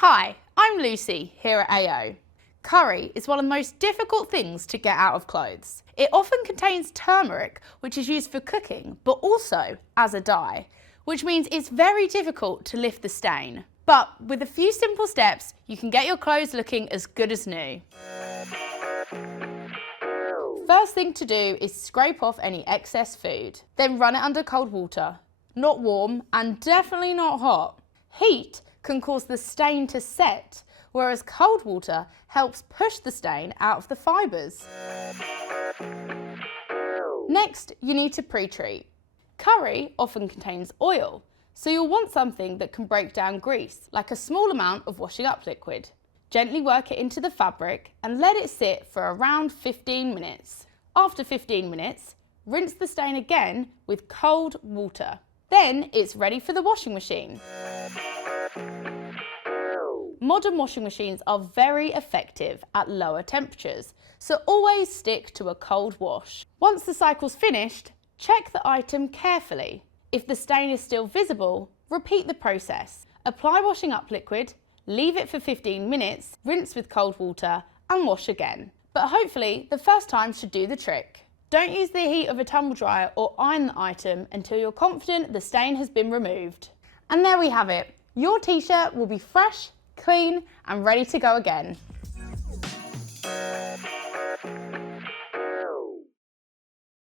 Hi, I'm Lucy here at AO. Curry is one of the most difficult things to get out of clothes. It often contains turmeric, which is used for cooking, but also as a dye, which means it's very difficult to lift the stain. But with a few simple steps, you can get your clothes looking as good as new. First thing to do is scrape off any excess food. Then run it under cold water. Not warm and definitely not hot. Heat can cause the stain to set, whereas cold water helps push the stain out of the fibres. Next, you need to pre-treat. Curry often contains oil, so you'll want something that can break down grease, like a small amount of washing up liquid. Gently work it into the fabric and let it sit for around 15 minutes. After 15 minutes, rinse the stain again with cold water. Then it's ready for the washing machine. Modern washing machines are very effective at lower temperatures, so always stick to a cold wash. Once the cycle's finished, check the item carefully. If the stain is still visible, repeat the process. Apply washing up liquid, leave it for 15 minutes, rinse with cold water and wash again. But hopefully the first time should do the trick. Don't use the heat of a tumble dryer or iron the item until you're confident the stain has been removed. And there we have it. Your t-shirt will be fresh, clean and ready to go again.